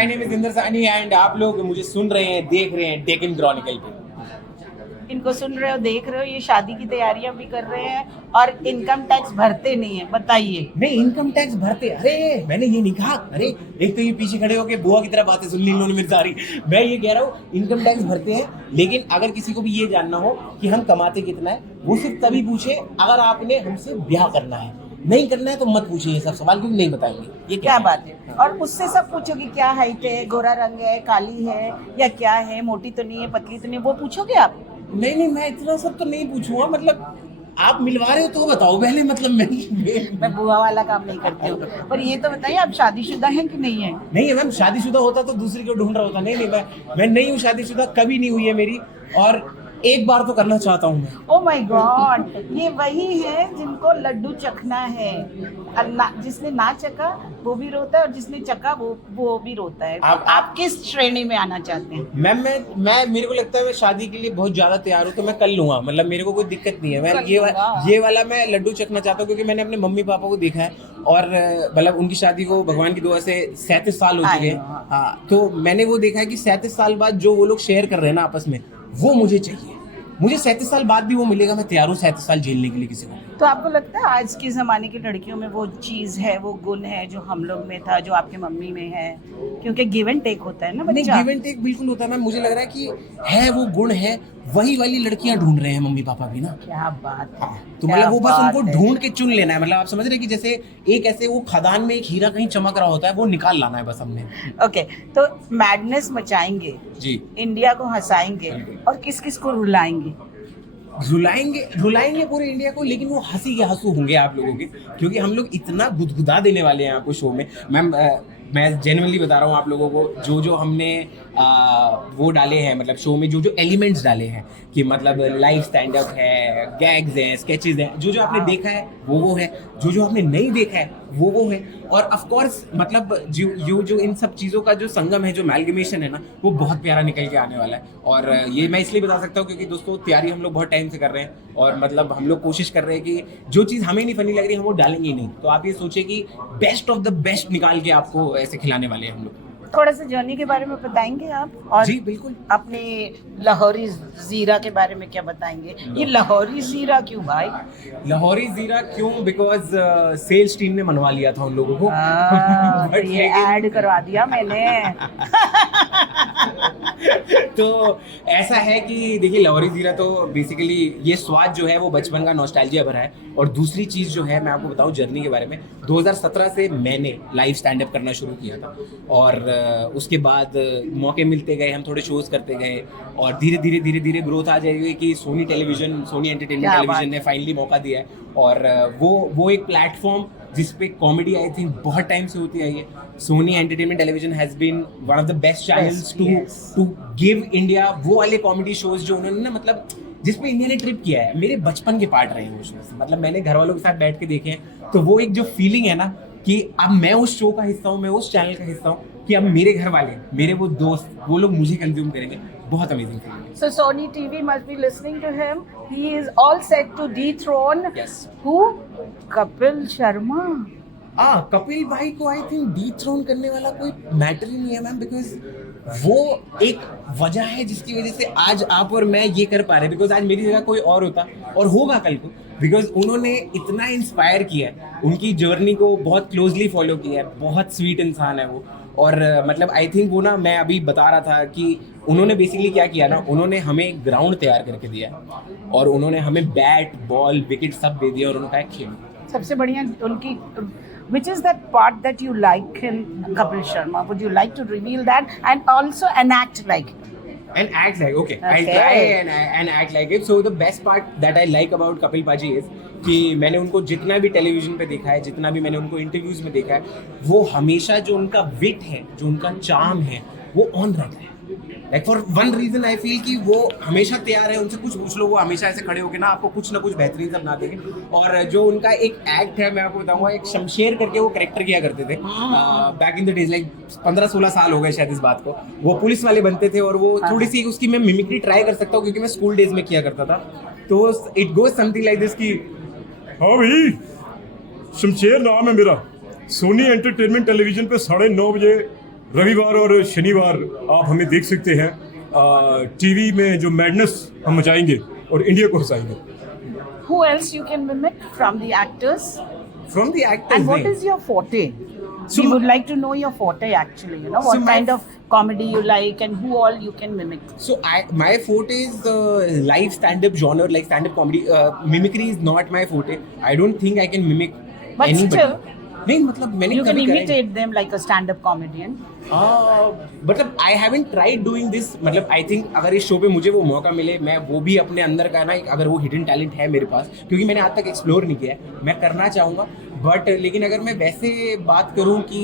My name is Inder सानी and आप लोग मुझे सुन रहे हैं, देख रहे हैं डेक्कन क्रॉनिकल पे। इनको सुन रहे हो, देख रहे हो, ये शादी की तैयारियां भी कर रहे हैं और इनकम टैक्स भरते नहीं है। बताइए। नहीं, इनकम टैक्स भरते, अरे मैंने ये नहीं कहा। अरे एक तो ये पीछे खड़े होके बुआ की तरह बातें सुन ली इन्होंने मेरी सारी। मैं ये कह रहा हूँ इनकम टैक्स भरते हैं, लेकिन अगर किसी को भी ये जानना हो कि हम कमाते कितना है, वो सिर्फ तभी पूछे अगर आपने हमसे ब्याह करना है। नहीं करना है तो मत पूछिए ये सब सवाल, क्योंकि नहीं बताएंगे। ये क्या बात है। और उससे सब पूछोगे क्या हाइट है, गोरा रंग है, काली है या क्या है, मोटी तो नहीं है, पतली तो नहीं है, वो पूछोगे आप? नहीं, मैं इतना सब तो नहीं पूछूंगा। मतलब आप मिलवा रहे हो तो बताओ पहले। मतलब मैं बुआ वाला काम नहीं करती हूँ। पर ये तो बताइए, आप शादीशुदा हैं कि नहीं है? नहीं है मैम, शादीशुदा होता तो दूसरी को ढूंढ रहा होता। नहीं, मैं नहीं हूँ शादीशुदा, कभी नहीं हुई है मेरी, और एक बार तो करना चाहता हूँ मैं। ओ माय गॉड, ये वही है जिनको लड्डू चखना है। अल्लाह, जिसने ना चखा वो भी रोता है और जिसने चखा वो भी रोता है। आप किस श्रेणी में आना चाहते हैं? मैम मैं मेरे को लगता है मैं शादी के लिए बहुत ज्यादा तैयार हूँ, तो मैं कर लूंगा। मतलब मेरे को कोई दिक्कत नहीं है। मैं ये वाला मैं लड्डू चखना चाहता हूँ, क्योंकि मैंने अपने मम्मी पापा को देखा है, और मतलब उनकी शादी को भगवान की दुआ से 37 साल हो चुके हैं। हाँ, तो मैंने वो देखा है कि 37 साल बाद जो वो लोग शेयर कर रहे हैं ना आपस में, वो मुझे चाहिए। मुझे 37 साल बाद भी वो मिलेगा, मैं तैयार हूँ 37 साल झेलने के लिए किसी को। तो आपको लगता है आज के ज़माने की लड़कियों में वो चीज़ है, वो गुण है जो हम लोग में था, जो आपके मम्मी में है? क्योंकि गिव एंड टेक होता है ना बच्चा। गिव एंड टेक बिल्कुल होता है मैम। मुझे लग रहा है कि है वो गुण है, वही वाली लड़कियां ढूंढ रहे हैं मम्मी पापा भी ना। क्या बात है। तो मतलब वो बस उनको ढूंढ के चुन लेना है। मतलब आप समझ रहे हैं कि जैसे एक ऐसे वो खदान में एक हीरा कहीं चमक रहा होता है, वो निकाल लाना है बस हमने। ओके, तो मैडनेस मचाएंगे जी, इंडिया को, हंसाएंगे और किस किस को रुलाएंगे? रुलाएंगे पूरे इंडिया को, लेकिन वो हंसी के आंसू होंगे आप लोगों के, क्योंकि हम लोग इतना गुदगुदा देने वाले हैं आपको शो में। मैम मैं जेन्युइनली बता रहा हूँ आप लोगों को, जो हमने वो डाले हैं, मतलब शो में जो एलिमेंट्स डाले हैं, कि मतलब लाइव स्टैंड अप है, गैग्स हैं, स्केचेस हैं, जो आपने देखा है वो है, जो आपने नहीं देखा है वो है। और ऑफ कोर्स मतलब जो इन सब चीज़ों का जो संगम है, जो अमेलगमेशन है ना, वो बहुत प्यारा निकल के आने वाला है। और ये मैं इसलिए बता सकता हूँ क्योंकि दोस्तों तैयारी हम लोग बहुत टाइम से कर रहे हैं, और मतलब हम लोग कोशिश कर रहे हैं कि जो चीज़ हमें नहीं फनी लग रही हम वो डालेंगे ही नहीं। तो आप ये सोचिए कि बेस्ट ऑफ द बेस्ट निकाल के आपको ऐसे खिलाने वाले हैं हम लोग। थोड़ा सा जर्नी के बारे में बताएंगे आप? और जी बिल्कुल। अपने लाहौरी जीरा के बारे में क्या बताएंगे? ये लाहौरी जीरा क्यों भाई? लाहौरी जीरा क्यों? बिकॉज सेल्स टीम ने मनवा लिया था उन लोगों को। तो ये ऐड करवा दिया मैंने। तो ऐसा है कि देखिए, लाहौरी जीरा तो बेसिकली ये स्वाद जो है वो बचपन का नॉस्टैल्जिया भरा है। और दूसरी चीज़ जो है, मैं आपको बताऊं जर्नी के बारे में, 2017 से मैंने लाइव स्टैंड अप करना शुरू किया था, और उसके बाद मौके मिलते गए, हम थोड़े शोज करते गए, और धीरे धीरे ग्रोथ आ जाएगी कि सोनी एंटरटेनमेंट टेलीविजन ने फाइनली मौका दिया है। और वो एक प्लेटफॉर्म जिस पे कॉमेडी आई थिंक बहुत टाइम से होती आई है। Sony Entertainment Television has been one of the best channels to give India वो वाले कॉमेडी शोज जो उन्होंने ना, मतलब जिसमें इंडिया ने ट्रिप किया है। मेरे बचपन के पार्ट रहे हैं वो शोज, मतलब मैंने घर वालों के साथ बैठ के देखे हैं। तो वो एक जो फीलिंग है ना कि अब मैं उस शो का हिस्सा हूँ, मैं उस चैनल का हिस्सा हूँ, कि अब मेरे घर वाले, मेरे वो दोस्त, वो लोग मुझे कंज्यूम करेंगे, बहुत अमेजिंग फीलिंग है। So Sony TV must be listening to him. He is all set to dethrone who? Kapil Sharma. Kapil भाई को आई थिंक डीथ्रोन करने वाला कोई मैटर ही नहीं है मैम, बिकॉज वो एक वजह है जिसकी वजह से आज आप और मैं ये कर पा रहे हैं। बिकॉज आज मेरी जगह कोई और होता और होगा कल को, बिकॉज उन्होंने इतना इंस्पायर किया है, उनकी जर्नी को बहुत क्लोजली फॉलो किया है, बहुत स्वीट इंसान है वो। और मतलब आई थिंक वो ना, मैं अभी बता रहा था कि उन्होंने बेसिकली क्या किया ना, उन्होंने हमें एक ग्राउंड तैयार करके दिया, और उन्होंने हमें बैट बॉल विकेट सब दे दिया, और उन्होंने कहा खेलो। सबसे बढ़िया उनकी, which is that part that you like in Kapil Sharma? Would you like to reveal that and also enact like it? And act like, okay. I'll try and act like it. So the best part that I like about Kapil Paji is कि मैंने उनको जितना भी television पे देखा है, जितना भी मैंने उनको इंटरव्यूज में देखा है, वो हमेशा जो उनका विट है, जो उनका चार्म है, वो ऑन रहता है। Like for one reason I feel कि वो हमेशा तैयार है, उनसे कुछ पूछ लो, वो हमेशा ऐसे खड़े होकर ना आपको कुछ ना कुछ बेहतरीन सब बना देंगे। और जो उनका एक एक्ट है, मैं आपको बताऊंगा, एक शमशेर करके वो कैरेक्टर किया करते थे back in the days, like 15-16 साल हो गए शायद इस बात को। वो पुलिस वाले बनते थे, और वो थोड़ी सी उसकी मैं मिमिक्री ट्राई कर सकता हूँ क्योंकि मैं स्कूल डेज में किया करता था। तो it goes something like this कि हाँ भाई, शमशेर नाम है मेरा। सोनी एंटरटेनमेंट टेलीविजन पे 9:30 बजे रविवार और शनिवार आप हमें देख सकते हैं टीवी में जो मैडनेस हम मचाएंगे और इंडिया को हंसाएंगे। Who else you can mimic from the actors? From the actors, And what नहीं. is your forte? So We my- would like to know your forte actually. You know So what my- kind of comedy you like and who all you can mimic. So my forte is live stand-up genre, like stand-up comedy. Mimicry is not my forte. I don't think I can mimic But anybody. still, नहीं मतलब मैंने You can कभी करा नहीं. imitate them like a stand-up comedian. मतलब I haven't tried doing this. मतलब I think अगर इस शो पे मुझे वो मौका मिले, मैं वो भी अपने अंदर का ना, अगर वो हिडन टैलेंट है मेरे पास, क्योंकि मैंने आज तक एक्सप्लोर नहीं किया है, मैं करना चाहूँगा. बट लेकिन अगर मैं वैसे बात करूँ कि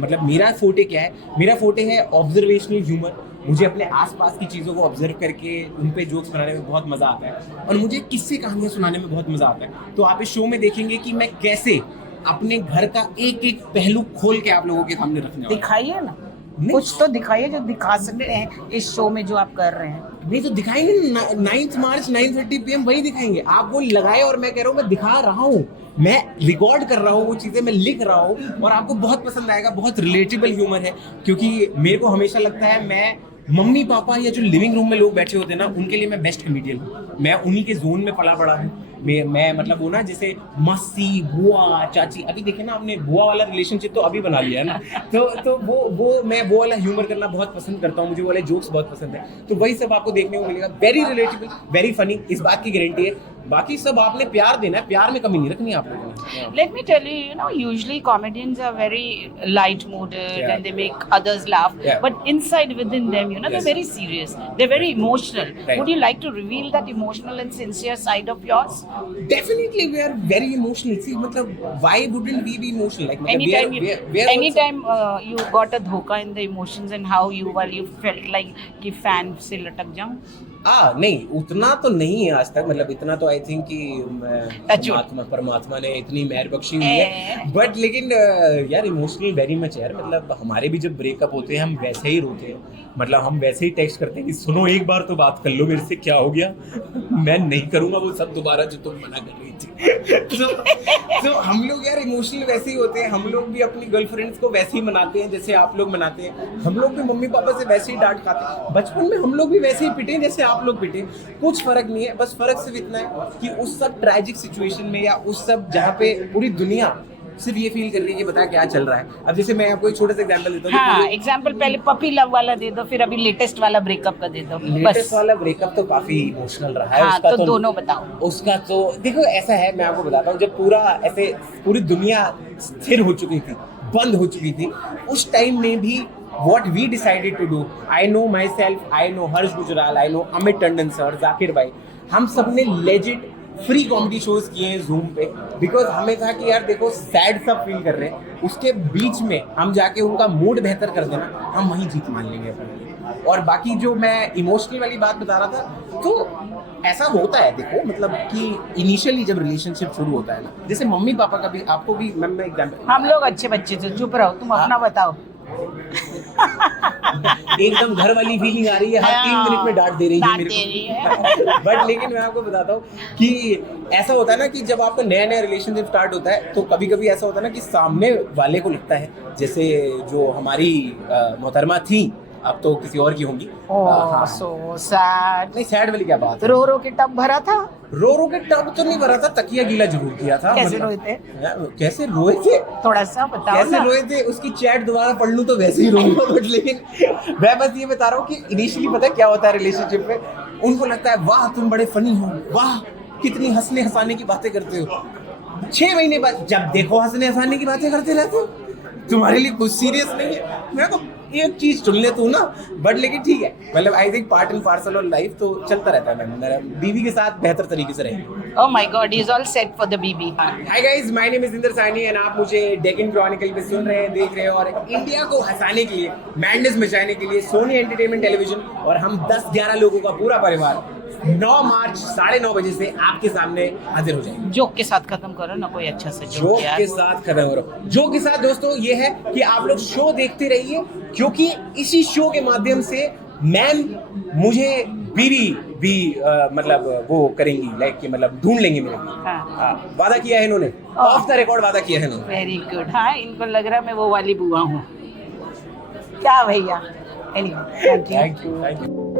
मतलब मेरा फोटे क्या है, मेरा फोटे है ऑब्जर्वेशनल ह्यूमर. मुझे अपने आसपास की चीज़ों को ऑब्जर्व करके उन पे जोक्स बनाने में बहुत मज़ा आता है, और मुझे किस्से कहानियाँ सुनाने में बहुत मज़ा आता है. तो आप इस शो में देखेंगे कि मैं कैसे अपने घर का एक एक पहलू खोल के आप लोगों के सामने रखने वाला हूं. दिखाइए ना, नहीं. कुछ तो दिखाइए जो दिखा सकते हैं इस शो में जो आप कर रहे हैं. नहीं तो दिखाएंगे 9 मार्च 9:30 PM वही दिखाएंगे. आप वो लगाए और मैं कह रहा हूँ मैं दिखा रहा हूँ, मैं रिकॉर्ड कर रहा हूँ, वो चीज़ें मैं लिख रहा हूँ, और आपको बहुत पसंद आएगा. बहुत रिलेटेबल ह्यूमर है, क्योंकि मेरे को हमेशा लगता है मैं मम्मी पापा या जो लिविंग रूम में लोग बैठे होते हैं ना, उनके लिए मैं बेस्ट कमेडियन हूँ. मैं उन्हीं के जोन में पला बड़ा हूँ. मैं मतलब वो ना, जैसे मस्सी बुआ चाची, अभी देखे ना आपने बुआ वाला रिलेशनशिप तो अभी बना लिया है ना. तो वो मैं वो वाला ह्यूमर करना बहुत पसंद करता हूँ. मुझे वो वाले जोक्स बहुत पसंद है. तो वही सब आपको देखने को मिलेगा. वेरी रिलेटेबल, वेरी फनी, इस बात की गारंटी है. बाकी सब आपने प्यार देना है, प्यार में कमी नहीं रखनी है आप लोगों ने. Let me tell you, you know, usually comedians are very light-mooded Yeah. and they make others laugh. Yeah. But inside within them, you know, Yes. they're very serious. They're very emotional. Right. Would you like to reveal that emotional and sincere side of yours? Definitely we are very emotional. See, मतलब why wouldn't we be emotional? Like मतलब Anytime you got a dhoka in the emotions and how you felt like कि fan से लटक जाऊं. नहीं उतना तो नहीं है आज तक. मतलब इतना तो आई थिंक कि परमात्मा ने इतनी मेहर बख्शी हुई है. बट लेकिन यार इमोशनल वेरी मच यार. मतलब हमारे भी जब ब्रेकअप होते हैं हम वैसे ही रोते हैं. मतलब हम वैसे ही टेक्स्ट करते हैं कि सुनो एक बार तो बात कर लो मेरे से, क्या हो गया. मैं नहीं करूंगा वो सब दोबारा जो तुम मना कर रही थी. तो हम लोग यार इमोशनल वैसे ही होते हैं. हम लोग भी अपनी गर्लफ्रेंड्स को वैसे ही मनाते हैं जैसे आप लोग मनाते हैं. हम लोग भी मम्मी पापा से वैसे ही डांट खाते हैं. बचपन में हम लोग भी वैसे ही पिटे जैसे आप लोग पिटे. कुछ फर्क नहीं है. बस फर्क सिर्फ इतना है कि उस सब ट्रैजिक सिचुएशन में या उस सब जहाँ पे पूरी दुनिया सिर्फ ये फील कर रही है कि बता क्या चल रहा है. अब जैसे मैं आपको एक छोटा सा एग्जांपल देता हूँ. हाँ, एग्जाम्पल पहले पपी लव वाला दे दो, फिर अभी लेटेस्ट वाला ब्रेकअप का दे दो. लेटेस्ट वाला ब्रेकअप तो काफी इमोशनल रहा है. हाँ, उसका तो दोनों बताओ. उसका तो देखो ऐसा है, मैं आपको बताता हूँ. जब पूरा ऐसे पूरी दुनिया स्थिर हो चुकी थी, बंद हो चुकी थी, उस टाइम में भी what we decided to do, I know myself, I know Harsh Gujral, I know Amit Tandon sir, Zakir भाई, हम सब ने लेजिट फ्री कॉमेडी शोज किए हैं जूम पे. बिकॉज हमें था कि यार देखो सैड सब फील कर रहे हैं, उसके बीच में हम जाके उनका मूड बेहतर कर देना, हम वहीं जीत मान लेंगे अपने. और बाकी जो मैं इमोशनल वाली बात बता रहा था, तो ऐसा होता है देखो, मतलब कि इनिशियली जब रिलेशनशिप शुरू होता है ना, जैसे मम्मी पापा का भी, आपको भी मैं एग्जाम्पल. हम लोग अच्छे बच्चे थे, चुप रहो, तुम अपना बताओ. एकदम घर वाली फीलिंग आ रही है. हर 3 मिनट में डांट दे रही है मेरे को. बट लेकिन मैं आपको बताता हूँ कि ऐसा होता है ना कि जब आपका नया नया रिलेशनशिप स्टार्ट होता है, तो कभी कभी ऐसा होता है ना कि सामने वाले को लगता है, जैसे जो हमारी मोहतरमा थी, अब तो किसी और की होंगी. हाँ. So sad. नहीं सैड वाली क्या बात है. रो रो के टब भरा था. रो के टब तो नहीं भरा था, तकिया गीला जरूर किया था. कैसे रोए थे? कैसे रोए थे, थोड़ा सा बताओ कैसे ना. रोए थे, उसकी चैट दोबारा पढ़ लूं तो वैसे ही रोऊंगा. बट लेकिन मैं बस ये बता रहा हूँ कि इनिशियली पता है क्या होता है रिलेशनशिप में, उनको लगता है वाह तुम बड़े फनी हो, वाह कितनी हंसने हंसाने की बातें करते हो. 6 महीने बाद जब देखो हंसने हंसाने की बातें करते रहते हो, तुम्हारे लिए कुछ सीरियस नहीं है. मैं तो एक चीज चुन ले तू ना. बट लेकिन ठीक है, मतलब I think part and parcel of life तो चलता रहता है. मेरा बीवी के साथ बेहतर तरीके से रहेंगे. Oh my God, he's all set for the BB. Hi guys, my name is Inder Saini and आप मुझे डेक्कन क्रॉनिकल पे सुन रहे हैं, देख रहे हैं. और इंडिया को हंसाने के लिए, मैडनेस मचाने के लिए सोनी एंटरटेनमेंट टेलीविजन और हम 10-11 लोगों का पूरा परिवार 9 मार्च 9:30 बजे से आपके सामने हाजिर हो जाएंगे. जोक के साथ खत्म करो ना, कोई अच्छा सा जोक जोक यार. के साथ खत्म हो रहा. जोक के साथ दोस्तों ये है कि आप लोग शो देखते रहिए, क्योंकि इसी शो के माध्यम से मैम मुझे बीवी भी मतलब वो करेंगी, लाइक कि मतलब ढूंढ लेंगे मेरे लिए. हाँ. वादा किया है इन्होंने, ऑफ द रिकॉर्ड वादा किया है इन्होंने. Very good. हाँ, इनको लग रहा है मैं वो वाली बुआ हूँ. क्या भैया, anyway thank you. Thank you.